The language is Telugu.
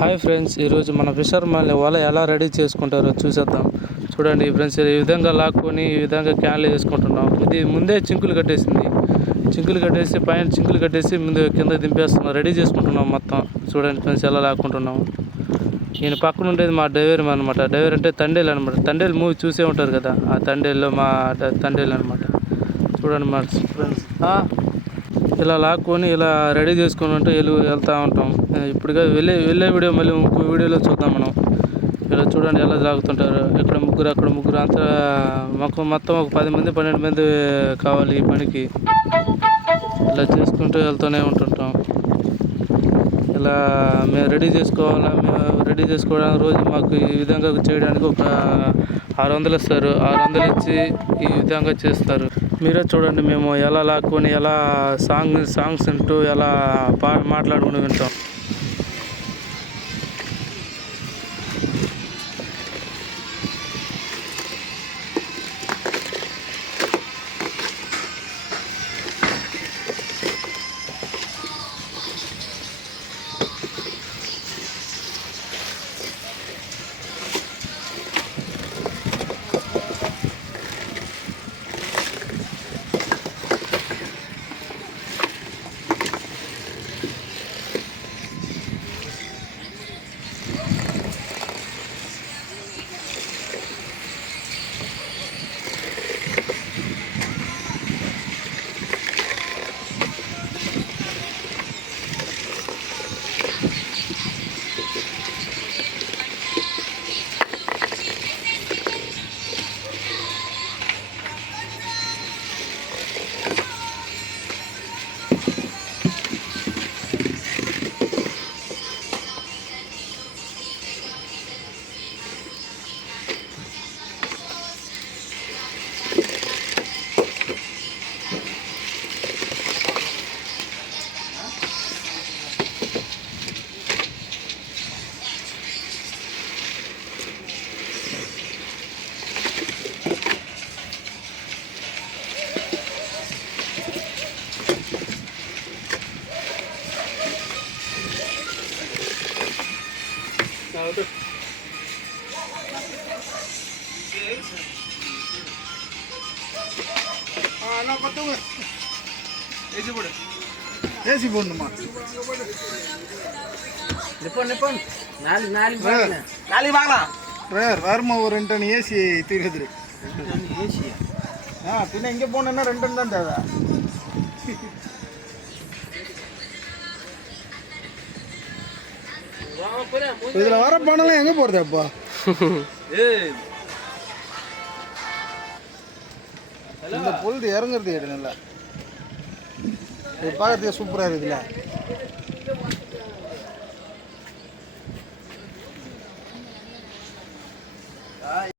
హాయ్ ఫ్రెండ్స్, ఈరోజు మన ఫిషర్మెన్ వల ఎలా రెడీ చేసుకుంటారో చూసేద్దాం. చూడండి ఫ్రెండ్స్, ఈ విధంగా లాక్కొని ఈ విధంగా క్యాన్లు వేసుకుంటున్నాం. ఇది ముందే చింకులు కట్టేసింది. పైన చింకులు కట్టేసి ముందు కింద దింపేస్తున్నాం. రెడీ చేసుకుంటున్నాం మొత్తం. చూడండి ఫ్రెండ్స్, ఎలా లాక్కుంటున్నాం. ఈయన పక్కన ఉండేది మా డ్రైవర్ అనమాట. డ్రైవర్ అంటే తండేలు అనమాట. తండేలు మూవీ చూసే ఉంటారు కదా, ఆ తండేల్లో మా తండేలు అనమాట. చూడండి మా ఫ్రెండ్స్, ఇలా లాక్కొని ఇలా రెడీ చేసుకొని ఉంటే వెళ్తూ ఉంటాం. ఇప్పుడుగా వెళ్ళే వీడియో మళ్ళీ ఇంకో వీడియోలో చూద్దాం మనం. ఇలా చూడండి ఎలా లాగుతుంటారు. ఇక్కడ ముగ్గురు, అక్కడ ముగ్గురు, అంతా మొత్తం ఒక 10 మంది 12 మంది కావాలి ఈ పనికి. ఇలా చేసుకుంటూ వెళ్తూనే ఉంటుంటాం. ఇలా మేము రెడీ చేసుకోవడానికి రోజు మాకు ఈ విధంగా చేయడానికి ఒక 600 ఇస్తారు. 600 ఇచ్చి ఈ విధంగా చేస్తారు. మీరే చూడండి మేము ఎలా లాక్కొని ఎలా సాంగ్స్ వింటూ ఎలా మాట్లాడుకుని వింటాం. ஏசி போடணுமா? நாளைக்கு வாங்கலாம். வருமா ஒரு 2 டன் ஏசி தீர்க்குது. பின்ன இங்கே போனோன்னா 2 டன் தான் தேவை. இதில் வர பணம்லாம் எங்கே போகிறது அப்பா? இந்த பொழுது இறங்குறது நல்லா பார்க்கறதுக்கு சூப்பராக இருக்குதுல்ல.